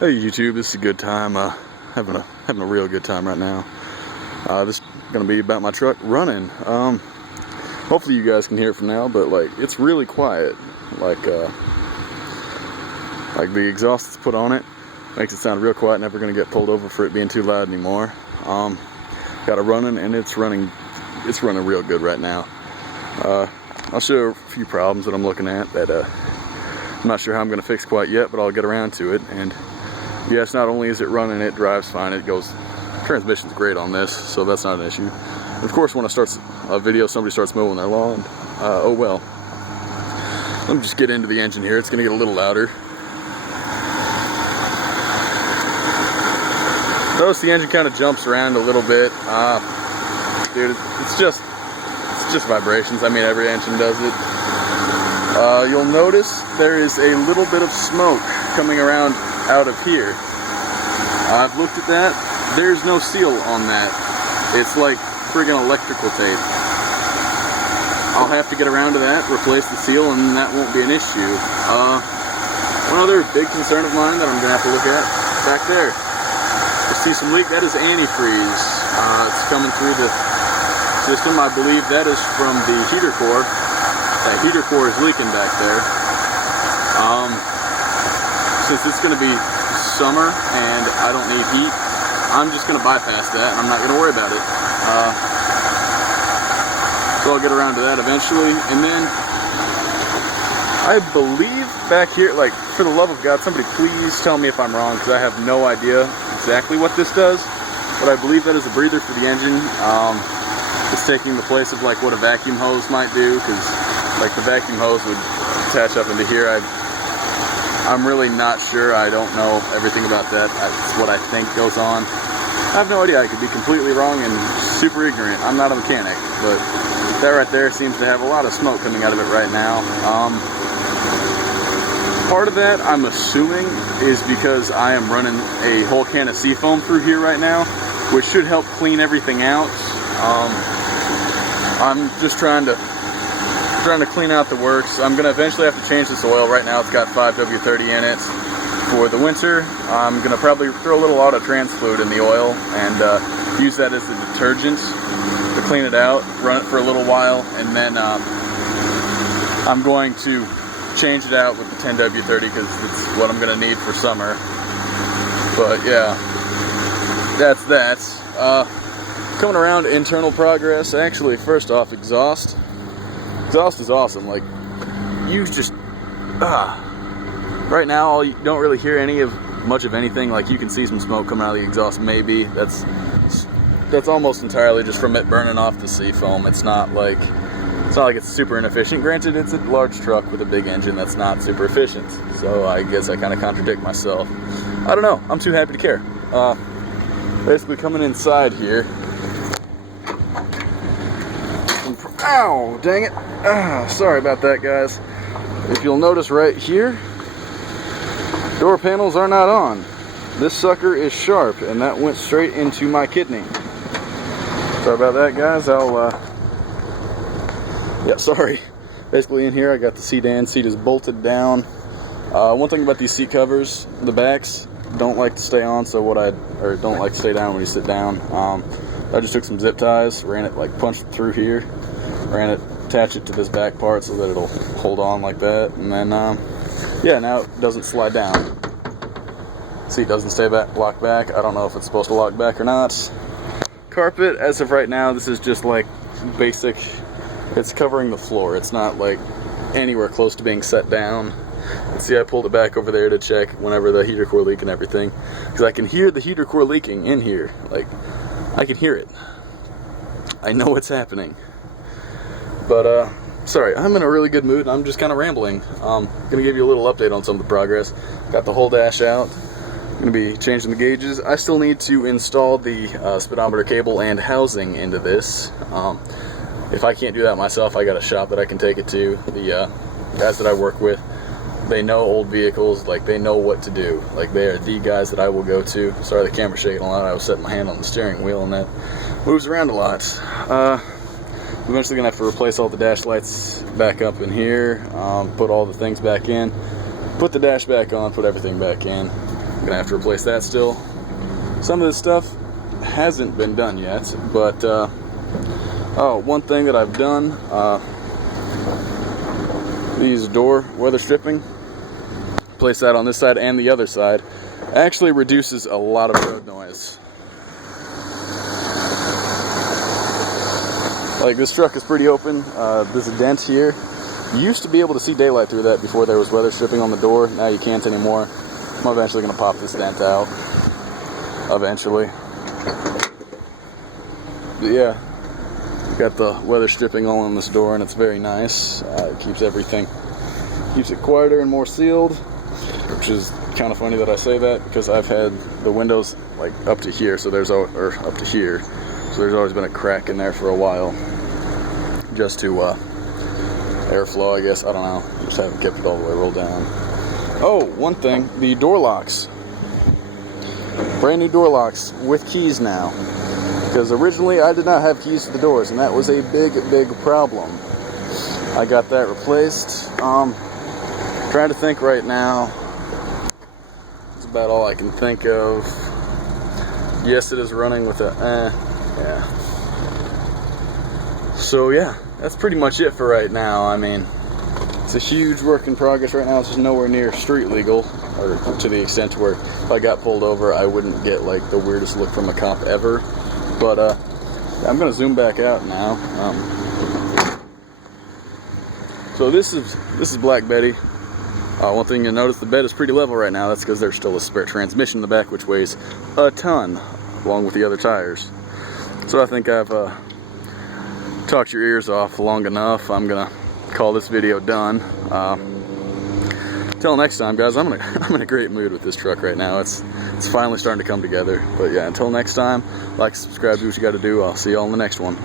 Hey YouTube, this is a good time. Having a real good time right now. This is gonna be about my truck running. Hopefully you guys can hear it from now, but like it's really quiet. Like the exhaust that's put on it makes it sound real quiet. Never gonna get pulled over for it being too loud anymore. Got it running, and it's running real good right now. I'll show you a few problems that I'm looking at that I'm not sure how I'm gonna fix quite yet, but I'll get around to it. And yes, not only is it running, it drives fine. Transmission's great on this, so that's not an issue. And of course, when I start a video, somebody starts mowing their lawn. Oh well. Let me just get into the engine here. It's gonna get a little louder. Notice the engine kind of jumps around a little bit. Dude, it's just vibrations. I mean, every engine does it. You'll notice there is a little bit of smoke coming around out of here. I've looked at that. There's no seal on that. It's like friggin' electrical tape. I'll have to get around to that, replace the seal, and that won't be an issue. One other big concern of mine that I'm gonna have to look at, back there. You see some leak? That is antifreeze. It's coming through the system. I believe that is from the heater core. That heater core is leaking back there. Since it's going to be summer and I don't need heat, I'm just going to bypass that and I'm not going to worry about it. So I'll get around to that eventually. And then I believe back here, like, for the love of God, somebody please tell me if I'm wrong, because I have no idea exactly what this does, but I believe that is a breather for the engine. It's taking the place of like what a vacuum hose might do, because like the vacuum hose would attach up into here. I'm really not sure. I don't know everything about that. That's what I think goes on. I have no idea. I could be completely wrong and super ignorant. I'm not a mechanic, but that right there seems to have a lot of smoke coming out of it right now. Part of that, I'm assuming, is because I am running a whole can of seafoam through here right now, which should help clean everything out. I'm just trying to clean out the works. I'm gonna eventually have to change this oil. Right now it's got 5W30 in it. For the winter, I'm gonna probably throw a little auto trans fluid in the oil and use that as a detergent to clean it out, run it for a little while, and then I'm going to change it out with the 10W30 because it's what I'm gonna need for summer. But yeah, that's that. Coming around to internal progress. Actually, first off, exhaust. Exhaust is awesome. Like, you just right now you don't really hear much of anything. Like, you can see some smoke coming out of the exhaust. Maybe that's almost entirely just from it burning off the seafoam. It's not like it's super inefficient. Granted, it's a large truck with a big engine that's not super efficient. So I guess I kind of contradict myself. I don't know. I'm too happy to care. Basically, coming inside here. Ow, dang it. Sorry about that, guys. If you'll notice right here, door panels are not on. This sucker is sharp, and that went straight into my kidney. Sorry about that, guys. Yeah, sorry. Basically in here, I got the seat is bolted down. One thing about these seat covers, the backs don't like to stay on, don't like to stay down when you sit down. I just took some zip ties, ran it, like, punched it through here, attached it to this back part so that it'll hold on like that, and then yeah, now it doesn't slide down. Seat doesn't stay locked back. I don't know if it's supposed to lock back or not. Carpet, as of right now, this is just like basic. It's covering the floor. It's not like anywhere close to being set down. And see, I pulled it back over there to check whenever the heater core leak and everything, because I can hear the heater core leaking in here. Like, I can hear it. I know what's happening. But sorry, I'm in a really good mood. I'm just kind of rambling. Gonna give you a little update on some of the progress. Got the whole dash out. Gonna be changing the gauges. I still need to install the speedometer cable and housing into this. If I can't do that myself, I got a shop that I can take it to. The guys that I work with, they know old vehicles. Like, they know what to do. Like, they are the guys that I will go to. Sorry, the camera's shaking a lot. I was setting my hand on the steering wheel and that moves around a lot. I'm eventually gonna have to replace all the dash lights back up in here, put all the things back in, put the dash back on, put everything back in. Gonna have to replace that still. Some of this stuff hasn't been done yet, but oh, one thing that I've done, these door weather stripping, place that on this side and the other side, actually reduces a lot of road noise. Like, this truck is pretty open. There's a dent here. You used to be able to see daylight through that before there was weather stripping on the door. Now you can't anymore. I'm eventually going to pop this dent out. Eventually. But yeah, got the weather stripping all on this door, and it's very nice. It keeps everything, keeps it quieter and more sealed, which is kind of funny that I say that, because I've had the windows like up to here, so there's or up to here, so there's always been a crack in there for a while, just to airflow, I guess. I don't know. Just haven't kept it all the way rolled down. Oh, one thing, the door locks. Brand new door locks with keys now. Because originally I did not have keys to the doors, and that was a big problem. I got that replaced. Trying to think right now. That's about all I can think of. Yes, it is running with a yeah. So yeah, that's pretty much it for right now. I mean, it's a huge work in progress right now. It's just nowhere near street legal, or to the extent where if I got pulled over, I wouldn't get like the weirdest look from a cop ever. But I'm gonna zoom back out now. So this is Black Betty. One thing you'll notice, the bed is pretty level right now. That's because there's still a spare transmission in the back, which weighs a ton, along with the other tires. So I think I've talked your ears off long enough. I'm gonna call this video done. Until next time, guys, I'm in a great mood with this truck right now. It's finally starting to come together. But yeah, until next time, like, subscribe, do what you got to do. I'll see you all in the next one.